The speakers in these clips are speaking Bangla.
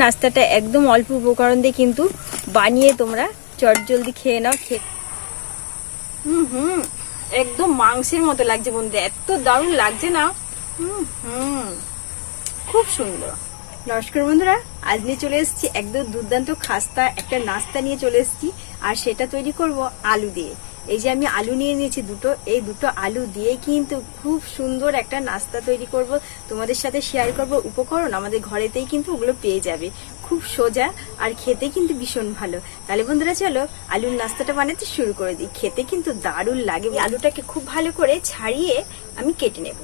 নাস্তাটা একদম অল্প উপকরণ দিয়ে কিন্তু বানিয়ে তোমরা চটজলদি খেয়ে নাও। একদম মাংসের মতো লাগছে বন্ধু, এত দারুণ লাগছে না। খুব সুন্দর। নমস্কার বন্ধুরা, আজ নিয়ে চলে এসেছি একদম দুর্দান্ত খাস্তা একটা নাস্তা নিয়ে চলে এসেছি। আর সেটা তৈরি করব আলু দিয়ে। এই যে আমি আলু নিয়ে নিয়েছি দুটো, এই দুটো আলু দিয়ে কিন্তু খুব সুন্দর একটা নাস্তা তৈরি করব, তোমাদের সাথে শেয়ার করব। উপকরণ আমাদের ঘরেতেই কিন্তু ওগুলো পেয়ে যাবে, খুব সোজা আর খেতে কিন্তু ভীষণ ভালো। তাহলে বন্ধুরা চলো আলুর নাস্তাটা বানাতে শুরু করে দিই। খেতে কিন্তু দারুণ লাগে। আলুটাকে খুব ভালো করে ছাড়িয়ে আমি কেটে নেব।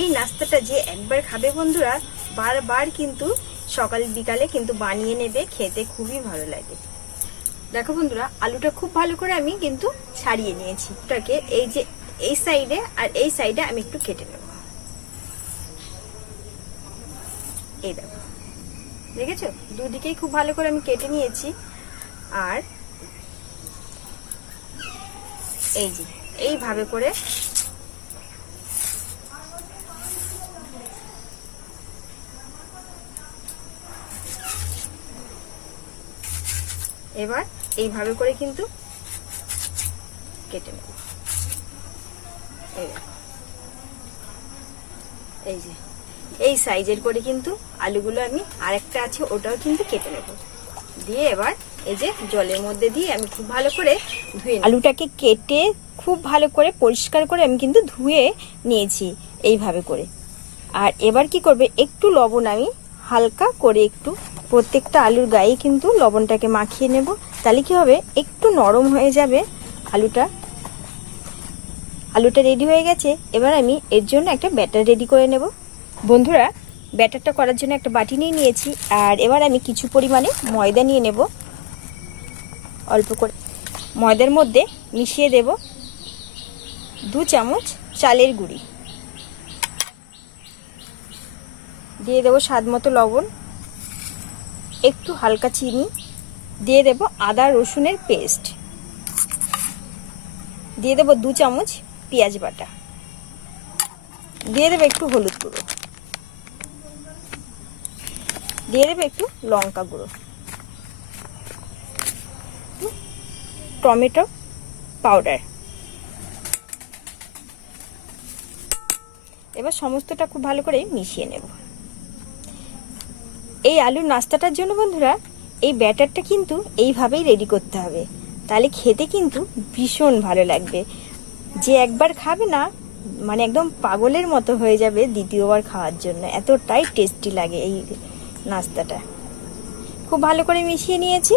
এই নাস্তাটা যে একবার খাবে বন্ধুরা বারবার কিন্তু সকাল বিকালে কিন্তু বানিয়ে নেবে, খেতে খুবই ভালো লাগে। দেখো বন্ধুরা, আলুটা খুব ভালো করে আমি কিন্তু ছাড়িয়ে নিয়েছি। ওটাকে এই যে এই সাইডে আর এই সাইডে আমি একটু কেটে নেব। এই দেখো, দেখেছো দুদিকেই খুব ভালো করে আমি কেটে নিয়েছি। আর এই যে এইভাবে করে এবার এইভাবে করে কিন্তু কেটে নেব। এই যে এই সাইজের করে কিন্তু আলুগুলো আমি আরেকটা আছে ওটাও কিন্তু কেটে নেব। দিয়ে এবার এই যে জলের মধ্যে দিয়ে আমি খুব ভালো করে ধুয়ে আলুটাকে কেটে খুব ভালো করে পরিষ্কার করে আমি কিন্তু ধুয়ে নিয়েছি এইভাবে করে। আর এবার কি করবে, একটু লবণ আমি হালকা করে একটু প্রত্যেকটা আলুর গায়ে কিন্তু লবণটাকে মাখিয়ে নেব। তাহলে কি হবে, একটু নরম হয়ে যাবে আলুটা। আলুটা রেডি হয়ে গেছে। এবার আমি এর জন্য একটা ব্যাটার রেডি করে নেব। বন্ধুরা, ব্যাটারটা করার জন্য একটা বাটি নিয়ে নিয়েছি। আর এবার আমি কিছু পরিমাণে ময়দা নিয়ে নেব। অল্প করে ময়দার মধ্যে মিশিয়ে দেব 2 চামচ চালের গুঁড়ি, দিয়ে দেবো স্বাদ মতো লবণ, একটু হালকা চিনি, দিয়ে দেব আদা রসুনের পেস্ট, দিয়ে দেব 2 চামচ পেঁয়াজ বাটা, দিয়ে দেবো একটু হলুদ গুঁড়ো, দিয়ে দেবো একটু লঙ্কা গুঁড়ো, টমেটো পাউডার। এবার সমস্তটা খুব ভালো করে মিশিয়ে নেব। এই আলুর নাস্তাটার জন্য বন্ধুরা এই ব্যাটারটা কিন্তু এইভাবেই রেডি করতে হবে, তাহলে খেতে কিন্তু ভীষণ ভালো লাগবে। যে একবার খাবে না মানে একদম পাগলের মতো হয়ে যাবে দ্বিতীয়বার খাওয়ার জন্য, এতটাই টেস্টি লাগে এই নাস্তাটা। খুব ভালো করে মিশিয়ে নিয়েছি।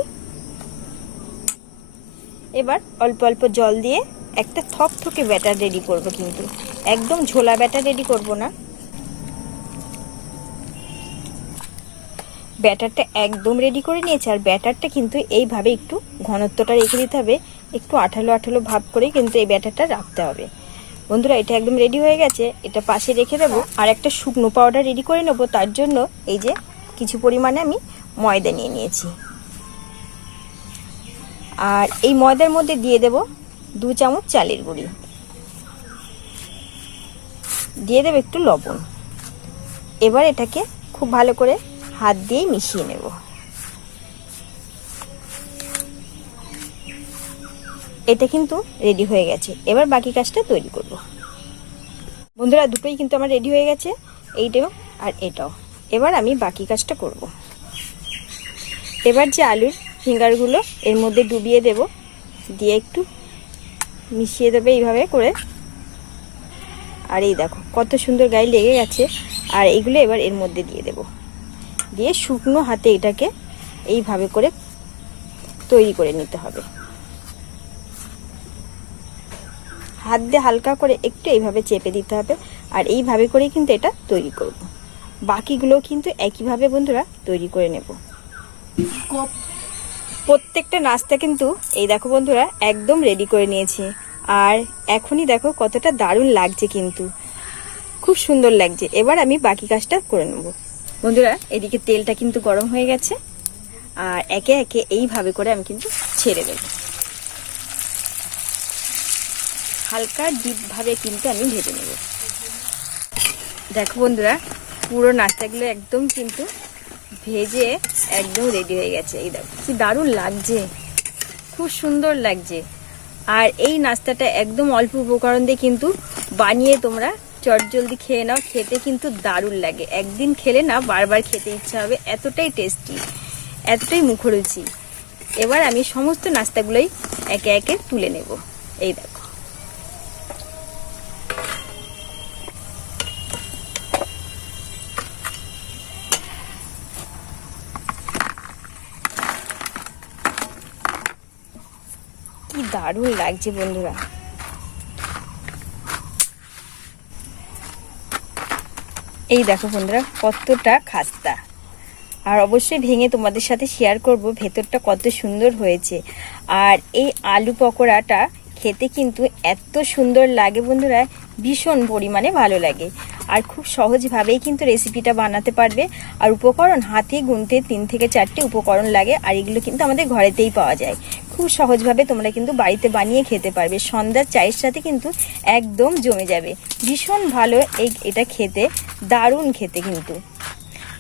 এবার অল্প অল্প জল দিয়ে একটা থকথকে ব্যাটার রেডি করব, কিন্তু একদম ঝোলা ব্যাটার রেডি করব না। ব্যাটারটা একদম রেডি করে নিয়েছি। আর ব্যাটারটা কিন্তু এইভাবে একটু ঘনত্বটা রেখে দিতে হবে, একটু আঠালো আঠালো ভাব করে কিন্তু এই ব্যাটারটা রাখতে হবে। বন্ধুরা, এটা একদম রেডি হয়ে গেছে, এটা পাশে রেখে দেবো। আর একটা শুকনো পাউডার রেডি করে নেবো। তার জন্য এই যে কিছু পরিমাণে আমি ময়দা নিয়ে নিয়েছি। আর এই ময়দার মধ্যে দিয়ে দেব 2 চামচ চালের গুঁড়ি, দিয়ে দেব একটু লবণ। এবার এটাকে খুব ভালো করে হাত দিয়ে মিশিয়ে নেব। এটা কিন্তু রেডি হয়ে গেছে। এবার বাকি কাজটা তৈরি করব। বন্ধুরা, দুটোই কিন্তু আমার রেডি হয়ে গেছে, এইটাও আর এটাও। এবার আমি বাকি কাজটা করব। এবার যে আলুর ফিঙ্গারগুলো এর মধ্যে ডুবিয়ে দেব, দিয়ে একটু মিশিয়ে দেবে এইভাবে করে। আর এই দেখো কত সুন্দর গায়ে লেগে গেছে। আর এইগুলো এবার এর মধ্যে দিয়ে দেব, দিয়ে শুকনো হাতে এটাকে এইভাবে করে তৈরি করে নিতে হবে। হাত দিয়ে হালকা করে একটু এইভাবে চেপে দিতে হবে। আর এইভাবে করে কিন্তু এটা তৈরি করব। বাকিগুলো কিন্তু একইভাবে বন্ধুরা তৈরি করে নেব। প্রত্যেকটা নাস্তা কিন্তু এই দেখো বন্ধুরা একদম রেডি করে নিয়েছি। আর এখনই দেখো কতটা দারুণ লাগছে, কিন্তু খুব সুন্দর লাগছে। এবার আমি বাকি কাজটা করে নেব। বন্ধুরা, এদিকে তেলটা কিন্তু গরম হয়ে গেছে। আর একে একে এইভাবে করে আমি কিন্তু ছেড়ে দেব। হালকা ডিপ ভাবে কিন্তু আমি ভেজে নেব। দেখো বন্ধুরা, পুরো নাস্তাগুলো একদম কিন্তু ভেজে একদম রেডি হয়ে গেছে। এই দেখো কি দারুণ লাগছে, খুব সুন্দর লাগছে। আর এই নাস্তাটা একদম অল্প উপকরণ দিয়ে কিন্তু বানিয়ে তোমরা চটজলদি খেয়ে নাও, খেতে কিন্তু দারুণ লাগে। একদিন খেলে না বারবার খেতে ইচ্ছা হবে, এতটাই টেস্টি, এতটাই মুখরুচি। এবার আমি সমস্ত নাস্তাগুলোই একে একে তুলে নেব। এই দেখো কি দারুণ লাগছে বন্ধুরা। এই দেখো বন্ধুরা কতটা খাস্তা, আর অবশ্যই ভেঙে তোমাদের সাথে শেয়ার করব ভেতরটা কত সুন্দর হয়েছে। আর এই আলু পকোড়াটা খেতে কিন্তু এত সুন্দর লাগে বন্ধুরা, ভীষণ পরিমাণে ভালো লাগে। আর খুব সহজভাবেই কিন্তু রেসিপিটা বানাতে পারবে। আর উপকরণ হাতে গুনতে 3 থেকে 4টে উপকরণ লাগে, আর এগুলো কিন্তু আমাদের ঘরেতেই পাওয়া যায়। খুব সহজভাবে তোমরা কিন্তু বাড়িতে বানিয়ে খেতে পারবে। সন্ধ্যার চায়ের সাথে কিন্তু একদম জমে যাবে, ভীষণ ভালো এটা খেতে, দারুণ খেতে কিন্তু।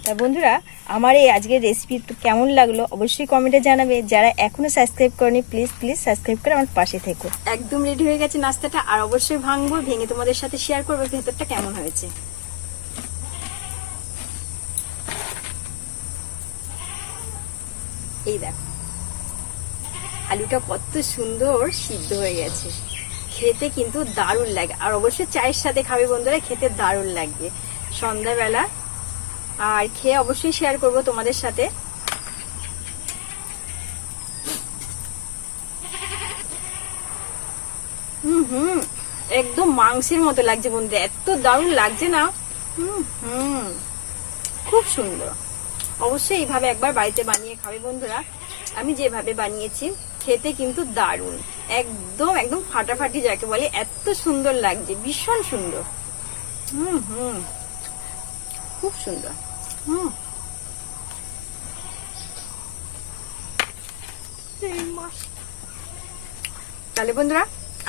তা বন্ধুরা আমার এই আজকের রেসিপি কেমন লাগলো অবশ্যই কমেন্টে জানাবে। যারা এখনো সাবস্ক্রাইব করনি প্লিজ সাবস্ক্রাইব করে আমার পাশে থেকো। একদম রেডি হয়ে গেছে নাস্তাটা, আর অবশ্যই ভাঙবো, ভেঙে তোমাদের সাথে শেয়ার করবো ভেতরটা কেমন হয়েছে। এই দেখো আলুটা কত সুন্দর সিদ্ধ হয়ে গেছে, খেতে কিন্তু দারুণ লাগে। আর অবশ্যই চায়ের সাথে খাবে বন্ধুরা, খেতে দারুণ লাগবে সন্ধ্যাবেলা। আর খেয়ে অবশ্যই শেয়ার করব তোমাদের সাথে। একদম মাংসের মতো লাগছে বন্ধু, এত দারুণ লাগছে না। খুব সুন্দর। অবশ্যই এইভাবে একবার বাড়িতে বানিয়ে খাবে বন্ধুরা। আমি যেভাবে বানিয়েছি খেতে কিন্তু দারুণ, একদম একদম ফাটাফাটি যাকে বলে, এত সুন্দর লাগছে, ভীষণ সুন্দর। খুব সুন্দর। তাহলে বন্ধুরা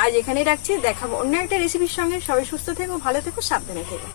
আজ এখানেই রাখছি, দেখাবো অন্য একটা রেসিপির সঙ্গে। সবাই সুস্থ থেকো, ভালো থেকো, সাবধানে থেকো।